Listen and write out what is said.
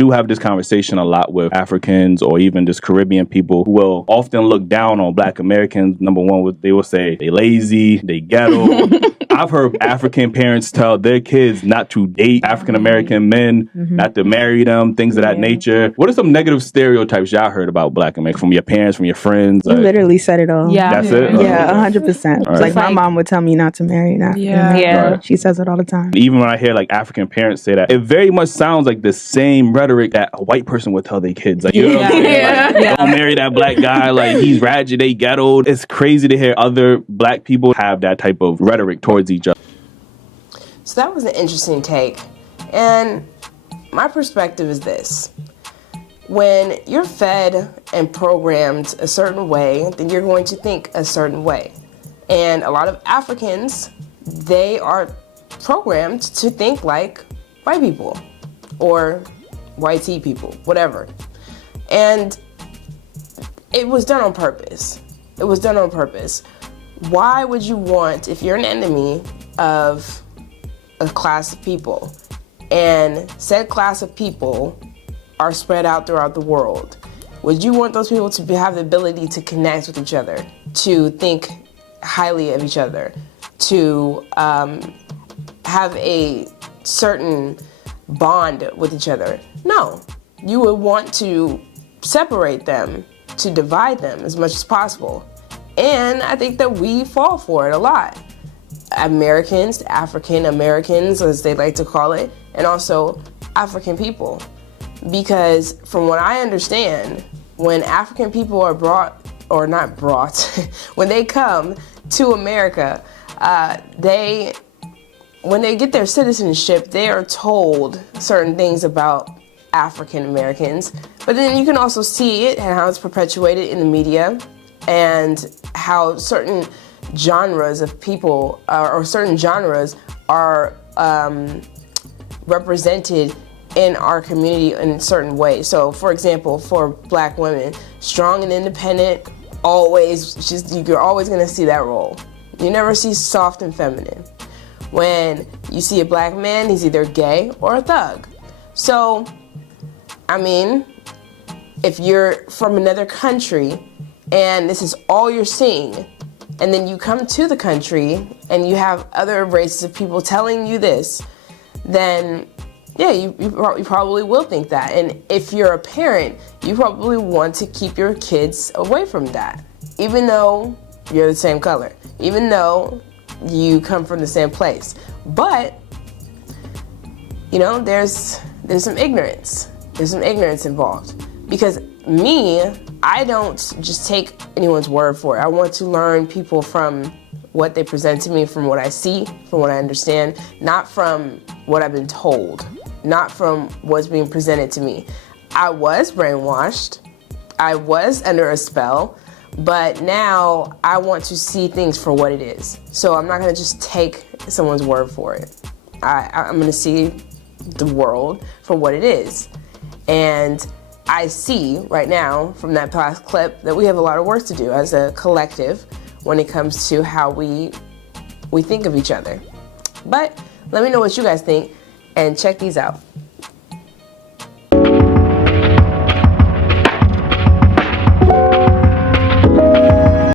do have this conversation a lot with Africans or even just Caribbean people who will often look down on Black Americans. Number one, they will say they lazy, they ghetto. I've heard African parents tell their kids not to date African American men, not to marry them, things of that nature. What are some negative stereotypes y'all heard about Black Americans from your parents, from your friends? You literally said it all. Yeah. That's it? Yeah, 100%. Right. Like my mom would tell me not to marry an African American. Right. She says it all the time. Even when I hear like African parents say that, it very much sounds like the same rhetoric that a white person would tell their kids. Like, you know what I'm saying? Like, don't marry that Black guy. Like, he's ratchet, they ghetto. It's crazy to hear other Black people have that type of rhetoric towards each other. So that was an interesting take. And my perspective is this. When you're fed and programmed a certain way, then you're going to think a certain way. And a lot of Africans, they are programmed to think like white people or white people, whatever. And it was done on purpose. It was done on purpose. Why would you want, if you're an enemy of a class of people, and said class of people are spread out throughout the world, would you want those people to have the ability to connect with each other, to think highly of each other, to have a certain bond with each other? No. You would want to separate them, to divide them as much as possible. And I think that we fall for it a lot. Americans, African Americans, as they like to call it, and also African people. Because from what I understand, when African people are brought, or not brought, when they come to America, when they get their citizenship, they are told certain things about African Americans. But then you can also see it and how it's perpetuated in the media, and how certain genres of people or certain genres are represented in our community in certain ways. So for example, for Black women, strong and independent, you're always gonna see that role. You never see soft and feminine. When you see a Black man, he's either gay or a thug. So, I mean, if you're from another country and this is all you're seeing, and then you come to the country and you have other races of people telling you this, then yeah, you probably will think that. And if you're a parent, you probably want to keep your kids away from that, even though you're the same color, even though you come from the same place. But, you know, there's some ignorance. There's some ignorance involved. Because me, I don't just take anyone's word for it. I want to learn people from what they present to me, from what I see, from what I understand, not from what I've been told, not from what's being presented to me. I was brainwashed. I was under a spell. But now I want to see things for what it is. So I'm not going to just take someone's word for it. I'm going to see the world for what it is. And I see right now from that past clip that we have a lot of work to do as a collective when it comes to how we think of each other. But let me know what you guys think, and check these out.